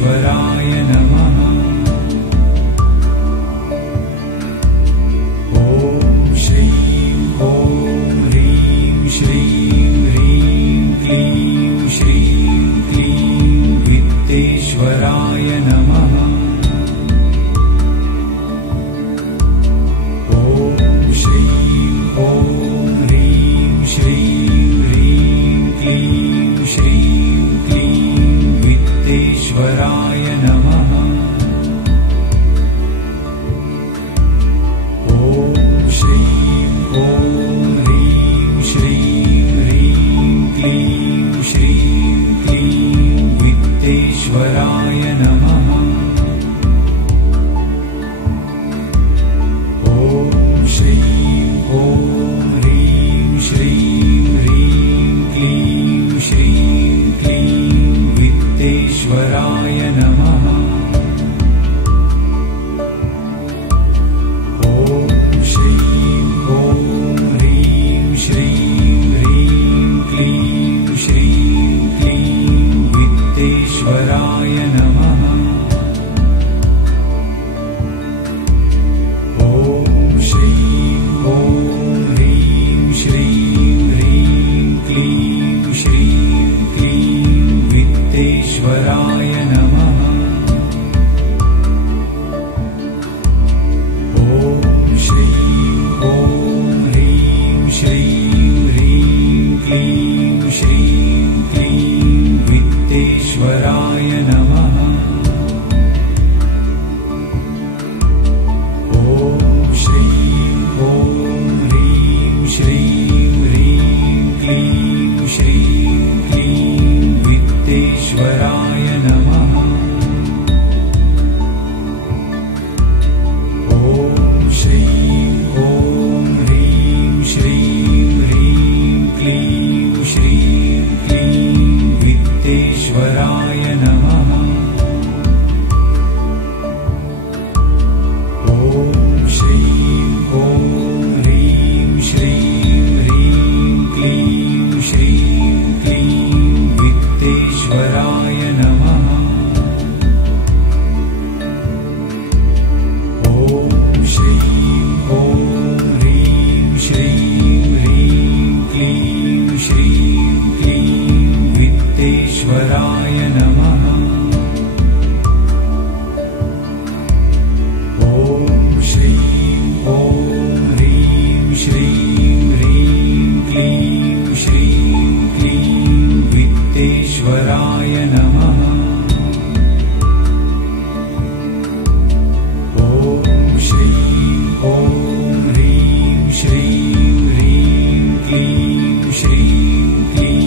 वित्तेश्वराय नमः। ॐ श्रीं ॐ ह्रीं श्रीं ह्रीं क्लीं श्रीं क्लीं वित्तेश्वराय नमः। ॐ श्रीं ॐ ह्रीं श्रीं ह्रीं क्लीं श्रीं क्लीं वित्तेश्वराय नमः। ॐ श्रीं ॐ ह्रीं श्रीं ह्रीं क्लीं श्रीं क्लीं वित्तेश्वराय नमः। ॐ श्रीं ॐ ह्रीं श्रीं ह्रीं क्लीं श्रीं क्लीं वित्तेश्वराय नमः। ॐ श्रीं ॐ ह्रीं श्रीं ह्रीं क्लीं श्रीं क्लीं वित्तेश्वराय नमः। ॐ श्रीं ॐ ह्रीं श्रीं ह्रीं क्लीं श्रीं क्लीं वित्तेश्वराय नमः। ॐ श्रीं ॐ ह्रीं श्रीं ह्रीं क्लीं श्रीं क्लीं वित्तेश्वराय नमः। ॐ श्रीं ॐ ह्रीं श्रीं ह्रीं क्लीं श्रीं क्लीं वित्तेश्वराय नमः। ॐ श्रीं ॐ ह्रीं श्रीं ह्रीं क्लीं श्रीं क्लीं वित्तेश्वराय नमः। ॐ श्रीं ॐ ह्रीं श्रीं ह्रीं क्लीं श्रीं क्लीं वित्तेश्वराय नमः। ॐ श्रीं ॐ ह्रीं श्रीं ह्रीं क्लीं श्रीं क्लीं वित्तेश्वराय नमः। ॐ श्रीं ॐ ह्रीं श्रीं ह्रीं क्लीं श्रीं क्लीं वित्तेश्वराय नमः। ॐ श्रीं ॐ ह्रीं श्रीं ह्रीं क्लीं श्रीं क्लीं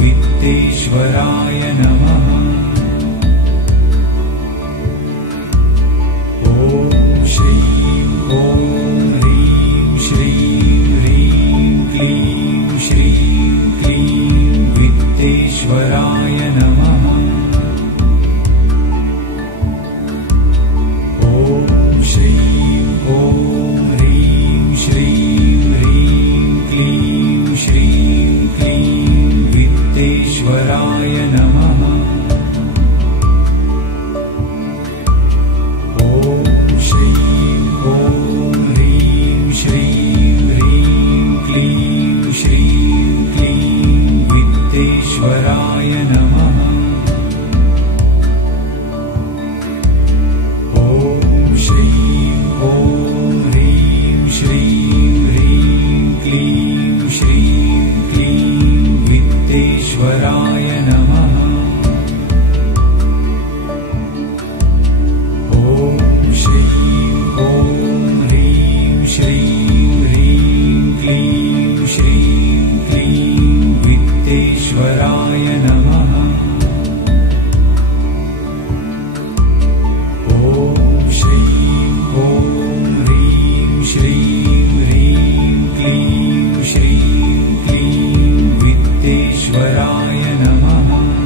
वित्तेश्वराय नमः। ॐ श्रीं ॐ ह्रीं श्रीं ह्रीं क्लीं श्रीं क्लीं वित्तेश्वराय नमः। ॐ श्रीं ॐ ह्रीं श्रीं ह्रीं क्लीं श्रीं क्लीं वित्तेश्वराय नमः। ॐ श्रीं ॐ ह्रीं श्रीं ह्रीं क्लीं श्रीं क्लीं वित्तेश्वराय नमः। ॐ श्रीं ॐ ह्रीं श्रीं ह्रीं क्लीं श्रीं क्लीं वित्तेश्वराय नमः। ॐ श्रीं ॐ ह्रीं श्रीं ह्रीं क्लीं श्रीं क्लीं वित्तेश्वराय नमः। ॐ श्रीं ॐ ह्रीं श्रीं ह्रीं क्लीं श्रीं क्लीं वित्तेश्वराय नमः।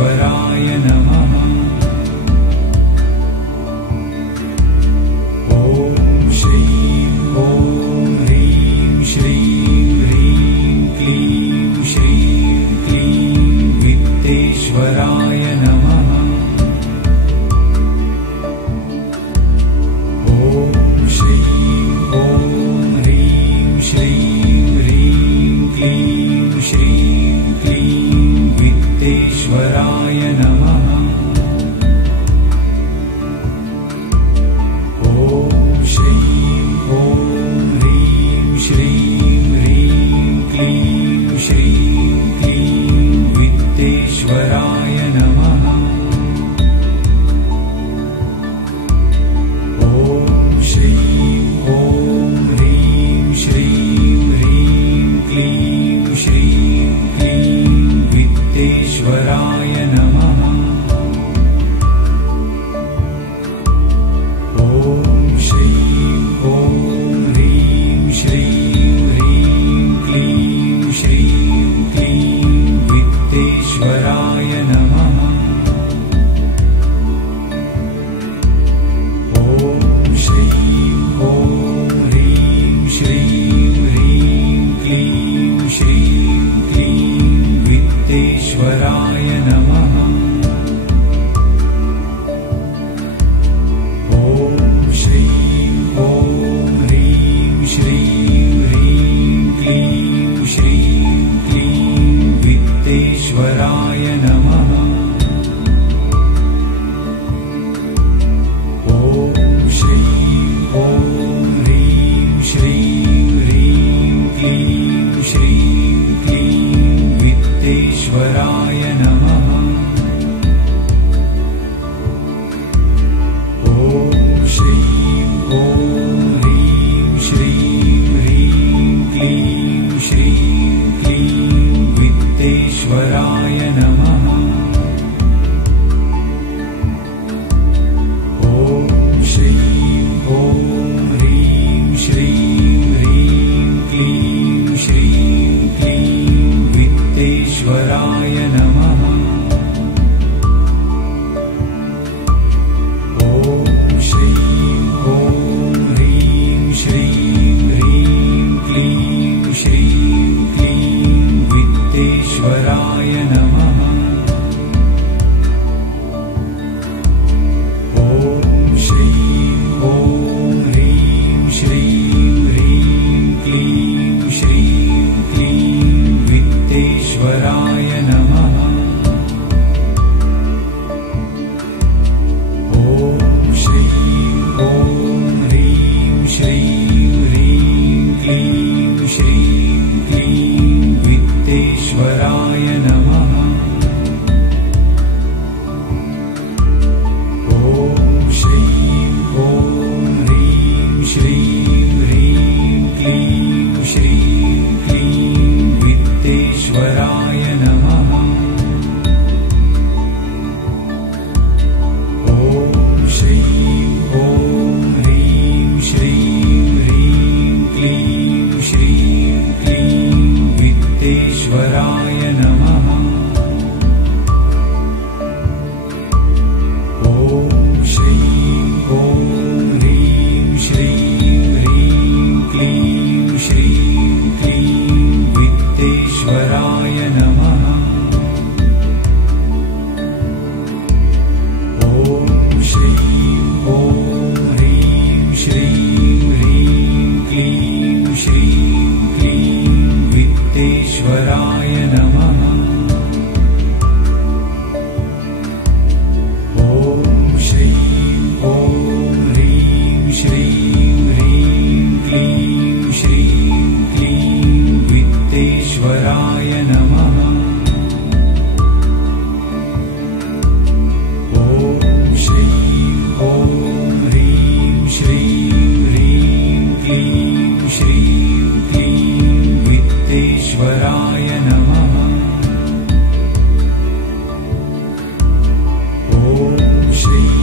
वित्तेश्वराय नमः। ॐ श्रीं ॐ ह्रीं श्रीं ह्रीं क्लीं श्रीं क्लीं वित्तेश्वराय नमः। ॐ श्रीं ॐ ह्रीं श्रीं ह्रीं क्लीं श्रीं क्लीं वित्तेश्वराय नमः। ॐ श्रीं ॐ ह्रीं श्रीं ह्रीं क्लीं श्रीं क्लीं वित्तेश्वराय नमः। ॐ श्रीं ॐ ह्रीं श्रीं ह्रीं क्लीं श्रीं क्लीं वित्तेश्वराय नमः। ॐ श्रीं ॐ ह्रीं श्रीं ह्रीं क्लीं श्रीं क्लीं वित्तेश्वराय नमः। ॐ श्रीं ॐ ह्रीं श्रीं ह्रीं क्लीं श्रीं क्लीं वित्तेश्वराय नमः। ॐ श्रीं ॐ ह्रीं श्रीं ह्रीं क्लीं श्रीं क्लीं वित्तेश्वराय नमः। ॐ श्रीं ॐ ह्रीं श्रीं ह्रीं क्लीं श्रीं क्लीं वित्तेश्वराय नमः। ॐ श्रीं ॐ ह्रीं श्रीं ह्रीं क्लीं श्रीं क्लीं वित्तेश्वराय नमः। ॐ श्रीं ॐ ह्रीं श्रीं ह्रीं क्लीं श्रीं क्लीं वित्तेश्वराय नमः। ॐ श्रीं ॐ ह्रीं श्रीं ह्रीं क्लीं श्रीं क्लीं वित्तेश्वराय नमः। ॐ श्रीं ॐ ह्रीं श्रीं ह्रीं क्लीं श्रीं क्लीं वित्तेश्वराय नमः। ॐ श्रीं ॐ ह्रीं श्रीं ह्रीं क्लीं श्रीं क्लीं वित्तेश्वराय नमः। ॐ श्रीं ॐ ह्रीं श्रीं ह्रीं क्लीं श्रीं क्लीं वित्तेश्वराय नमः। ॐ श्रीं ॐ ह्रीं श्रीं ह्रीं क्लीं श्रीं क्लीं वित्तेश्वराय नमः। ॐ श्रीं ॐ ह्रीं श्रीं ह्रीं क्लीं श्रीं क्लीं वित्तेश्वराय नमः। ॐ श्रीं ॐ ह्रीं श्रीं ह्रीं क्लीं श्रीं क्लीं वित्तेश्वराय नमः। ॐ श्रीं ॐ ह्रीं श्रीं ह्रीं क्लीं श्रीं क्लीं वित्तेश्वराय नमः। ॐ श्रीं ॐ ह्रीं श्रीं ह्रीं क्लीं श्रीं क्लीं वित्तेश्वराय नमः। ॐ श्रीं